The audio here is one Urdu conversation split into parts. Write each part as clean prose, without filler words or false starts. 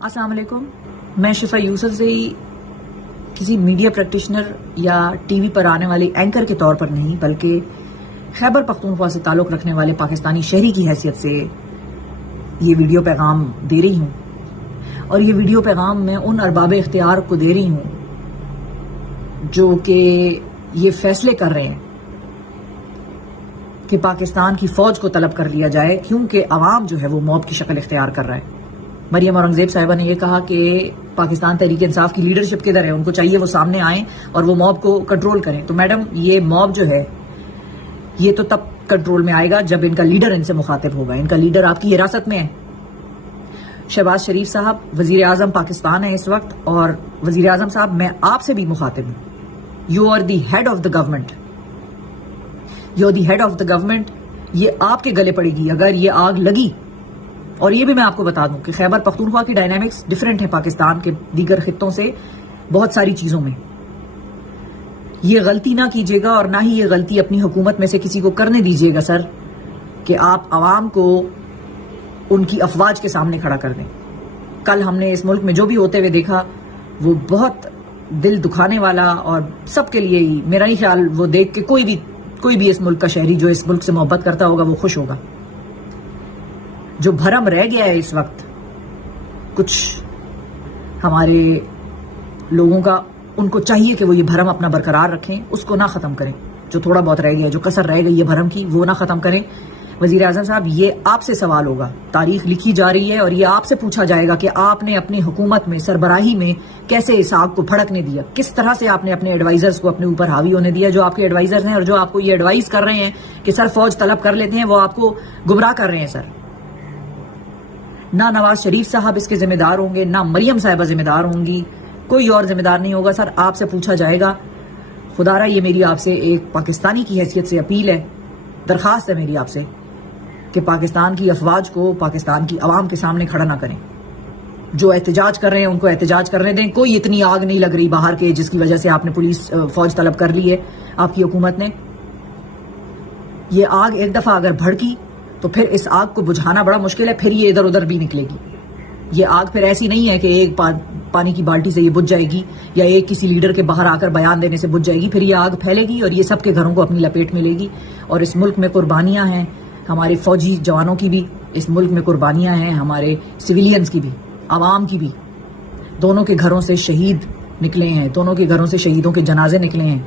السلام علیکم. میں شفا یوسف سے کسی میڈیا پریکٹیشنر یا ٹی وی پر آنے والے اینکر کے طور پر نہیں بلکہ خیبر پختونخوا سے تعلق رکھنے والے پاکستانی شہری کی حیثیت سے یہ ویڈیو پیغام دے رہی ہوں. اور یہ ویڈیو پیغام میں ان ارباب اختیار کو دے رہی ہوں جو کہ یہ فیصلے کر رہے ہیں کہ پاکستان کی فوج کو طلب کر لیا جائے کیونکہ عوام جو ہے وہ موب کی شکل اختیار کر رہا ہے. مریم اورنگزیب صاحبہ نے یہ کہا کہ پاکستان تحریک انصاف کی لیڈرشپ کدھر ہے، ان کو چاہیے وہ سامنے آئیں اور وہ موب کو کنٹرول کریں. تو میڈم یہ موب جو ہے یہ تو تب کنٹرول میں آئے گا جب ان کا لیڈر ان سے مخاطب ہوگا. ان کا لیڈر آپ کی حراست میں ہے. شہباز شریف صاحب وزیر اعظم پاکستان ہے اس وقت، اور وزیر اعظم صاحب میں آپ سے بھی مخاطب ہوں. You are the head of the government, you are the head of the government. یہ آپ کے گلے پڑے گی اگر یہ آگ لگی. اور یہ بھی میں آپ کو بتا دوں کہ خیبر پختونخوا کی ڈائنامکس ڈیفرنٹ ہے پاکستان کے دیگر خطوں سے بہت ساری چیزوں میں. یہ غلطی نہ کیجیے گا اور نہ ہی یہ غلطی اپنی حکومت میں سے کسی کو کرنے دیجیے گا سر کہ آپ عوام کو ان کی افواج کے سامنے کھڑا کر دیں. کل ہم نے اس ملک میں جو بھی ہوتے ہوئے دیکھا وہ بہت دل دکھانے والا، اور سب کے لیے ہی میرا ہی خیال وہ دیکھ کے کوئی بھی اس ملک کا شہری جو اس ملک سے محبت کرتا ہوگا وہ خوش ہوگا. جو بھرم رہ گیا ہے اس وقت کچھ ہمارے لوگوں کا، ان کو چاہیے کہ وہ یہ بھرم اپنا برقرار رکھیں، اس کو نہ ختم کریں. جو تھوڑا بہت رہ گیا، جو کسر رہ گئی ہے بھرم کی، وہ نہ ختم کریں. وزیر اعظم صاحب یہ آپ سے سوال ہوگا، تاریخ لکھی جا رہی ہے اور یہ آپ سے پوچھا جائے گا کہ آپ نے اپنی حکومت میں سربراہی میں کیسے اس آگ کو بھڑکنے دیا، کس طرح سے آپ نے اپنے ایڈوائزرز کو اپنے اوپر حاوی ہونے دیا. جو آپ کے ایڈوائزرز ہیں اور جو آپ کو یہ ایڈوائز کر رہے ہیں کہ سر فوج طلب کر لیتے ہیں، وہ آپ کو گمراہ کر رہے ہیں سر. نہ نواز شریف صاحب اس کے ذمہ دار ہوں گے، نہ مریم صاحبہ ذمہ دار ہوں گی، کوئی اور ذمہ دار نہیں ہوگا سر. آپ سے پوچھا جائے گا. خدا را یہ میری آپ سے ایک پاکستانی کی حیثیت سے اپیل ہے، درخواست ہے میری آپ سے کہ پاکستان کی افواج کو پاکستان کی عوام کے سامنے کھڑا نہ کریں. جو احتجاج کر رہے ہیں ان کو احتجاج کرنے دیں. کوئی اتنی آگ نہیں لگ رہی باہر کے جس کی وجہ سے آپ نے پولیس فوج طلب کر لی ہے آپ کی حکومت نے. یہ آگ ایک دفعہ اگر بھڑکی تو پھر اس آگ کو بجھانا بڑا مشکل ہے، پھر یہ ادھر ادھر بھی نکلے گی. یہ آگ پھر ایسی نہیں ہے کہ ایک پانی کی بالٹی سے یہ بجھ جائے گی یا ایک کسی لیڈر کے باہر آ کر بیان دینے سے بجھ جائے گی. پھر یہ آگ پھیلے گی اور یہ سب کے گھروں کو اپنی لپیٹ میں لے گی. اور اس ملک میں قربانیاں ہیں ہمارے فوجی جوانوں کی بھی، اس ملک میں قربانیاں ہیں ہمارے سویلینز کی بھی، عوام کی بھی. دونوں کے گھروں سے شہید نکلے ہیں، دونوں کے گھروں سے شہیدوں کے جنازے نکلے ہیں.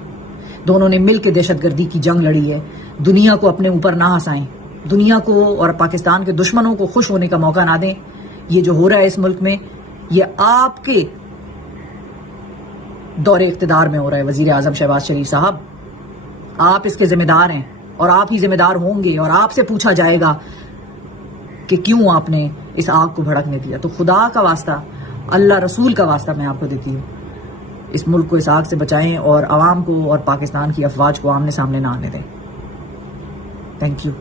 دونوں نے مل کے دہشت گردی کی جنگ لڑی ہے. دنیا کو اپنے اوپر نہ ہنسائیں، دنیا کو اور پاکستان کے دشمنوں کو خوش ہونے کا موقع نہ دیں. یہ جو ہو رہا ہے اس ملک میں یہ آپ کے دور اقتدار میں ہو رہا ہے. وزیر اعظم شہباز شریف صاحب آپ اس کے ذمہ دار ہیں اور آپ ہی ذمہ دار ہوں گے، اور آپ سے پوچھا جائے گا کہ کیوں آپ نے اس آگ کو بھڑکنے دیا. تو خدا کا واسطہ، اللہ رسول کا واسطہ میں آپ کو دیتی ہوں، اس ملک کو اس آگ سے بچائیں اور عوام کو اور پاکستان کی افواج کو آمنے سامنے نہ آنے دیں. Thank you.